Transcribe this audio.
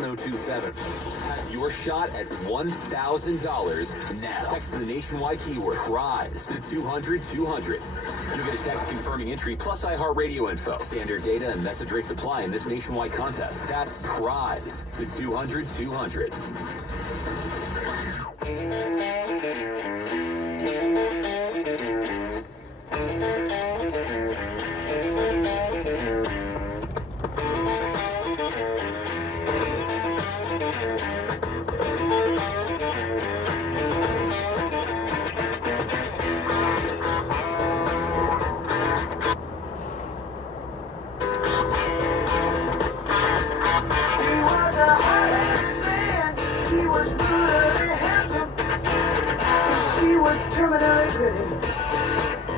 1027. Has your shot at $1,000 now. Text the nationwide keyword prize to 200-200. You get a text confirming entry plus iHeartRadio info. Standard data and message rates apply in this nationwide contest. That's prize to 200-200. Terminally pretty.